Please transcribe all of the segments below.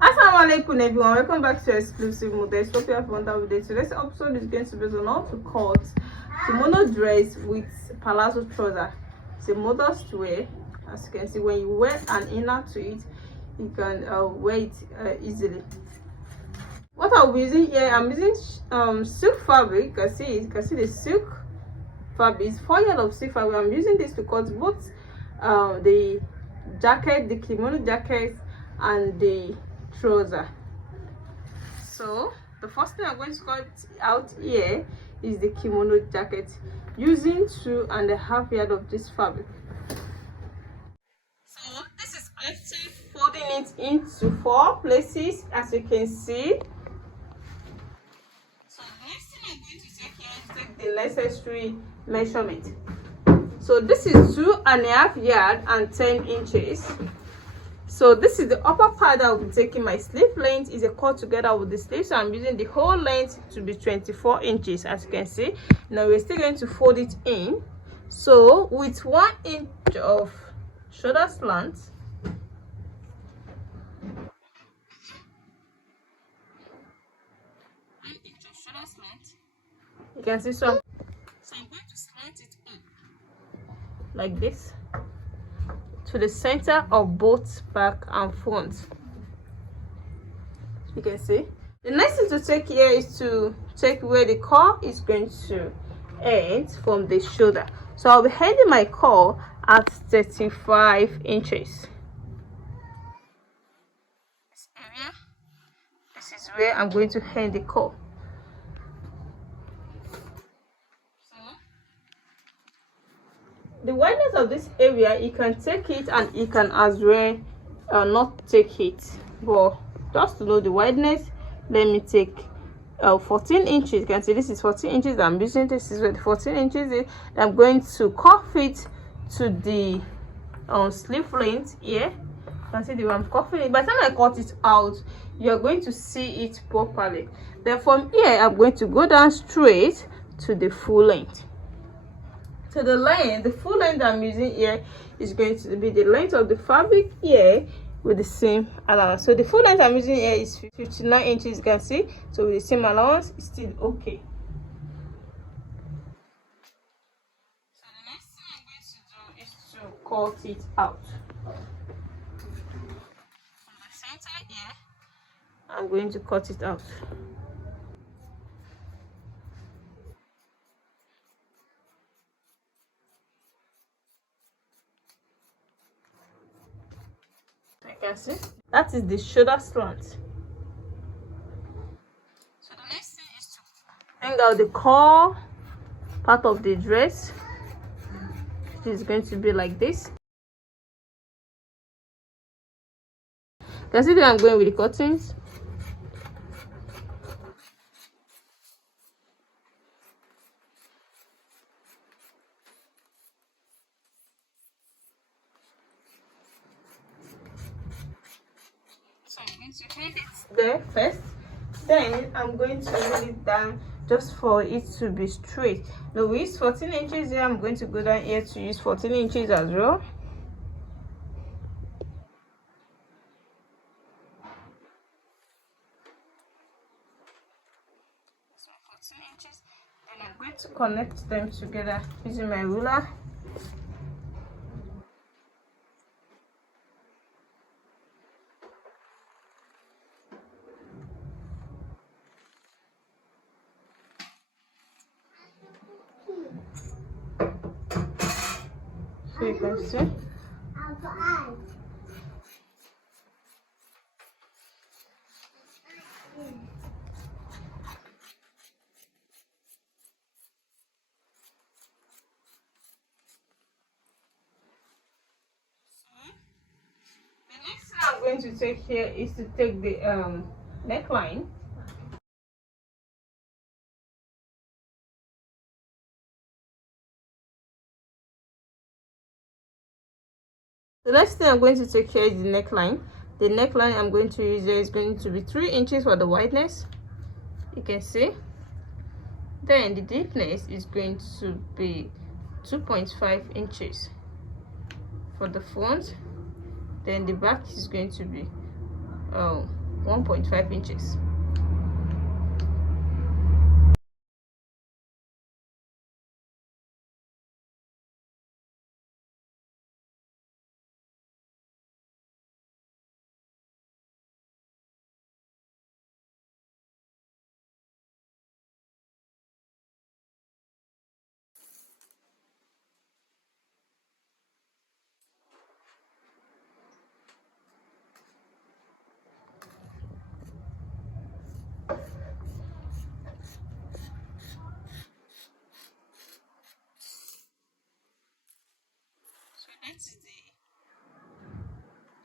Assalamu alaikum everyone, welcome back to Exclusive Models. Hope you have a wonderful day. Today's episode is going to be on how to cut kimono dress with palazzo trouser. It's a modest way. As you can see, when you wear an inner to it, you can wear it easily. What I'll be using here, I'm using silk fabric. You can see the silk fabric. It's 4 yards of silk fabric. I'm using this to cut both the jacket, the kimono jacket, and the trouser. So the first thing I'm going to cut out here is the kimono jacket using 2.5 yards of this fabric. So this is after folding it into 4 places, as you can see. So the next thing I'm going to take here is take the necessary measurement. So this is 2.5 yards and 10 inches. So this is the upper part that I'll be taking. My sleeve length is a cut together with the sleeve, so I'm using the whole length to be 24 inches, as you can see. Now we're still going to fold it in. So with 1 inch of shoulder slant, you can see. So I'm going to slant it in like this to the center of both back and front. You can see. The next thing to take here is to check where the cowl is going to end from the shoulder. So I'll be ending my cowl at 35 inches. This area, this is where I'm going to end the cowl. The wideness of this area, you can take it and you can as well not take it, but just to know the wideness, let me take 14 inches. You can see this is 14 inches I'm using. This is where the 14 inches is. I'm going to cuff it to the sleeve length here. You can see the way I'm cuffing it. By the time I cut it out, you're going to see it properly. Then from here, I'm going to go down straight to the full length. So the full length I'm using here is going to be the length of the fabric here with the same allowance. So the full length I'm using here is 59 inches, you can see. So with the same allowance, it's still okay. So the next thing I'm going to do is to cut it out. From the center here, I'm going to cut it out. You can see that is the shoulder slant. So the next thing is to bring out the core part of the dress, which is going to be like this. You can see that I'm going with the cuttings. So I'm going to head it there first, then I'm going to hold it down just for it to be straight. Now we use 14 inches here. I'm going to go down here to use 14 inches as well. So 14 inches, and I'm going to connect them together using my ruler. So you can see. The next thing I'm going to take here is to take the neckline. The next thing I'm going to take here is the neckline. The neckline I'm going to use here is going to be 3 inches for the wideness. You can see. Then the deepness is going to be 2.5 inches for the front. Then the back is going to be 1.5 inches.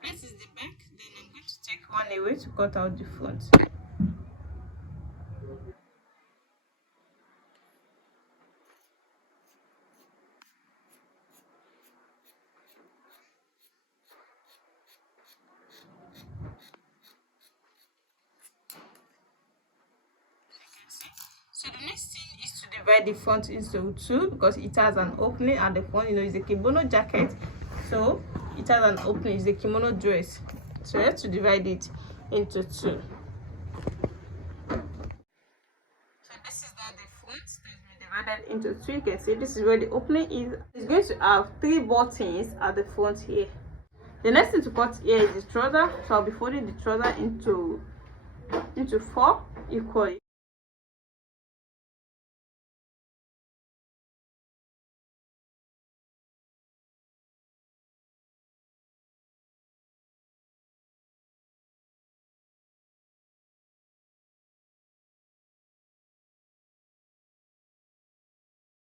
This is the back. Then I'm going to take one away to cut out the front. So the next thing is to divide the front into two, because it has an opening at the front. You know, it's a kimono jacket, so it has an opening. It's a kimono dress, so you have to divide it into two. So this is now the front that's been divided into two. You can see this is where the opening is. It's going to have 3 buttons at the front here. The next thing to cut here is the trouser. So I'll be folding the trouser into 4 equally.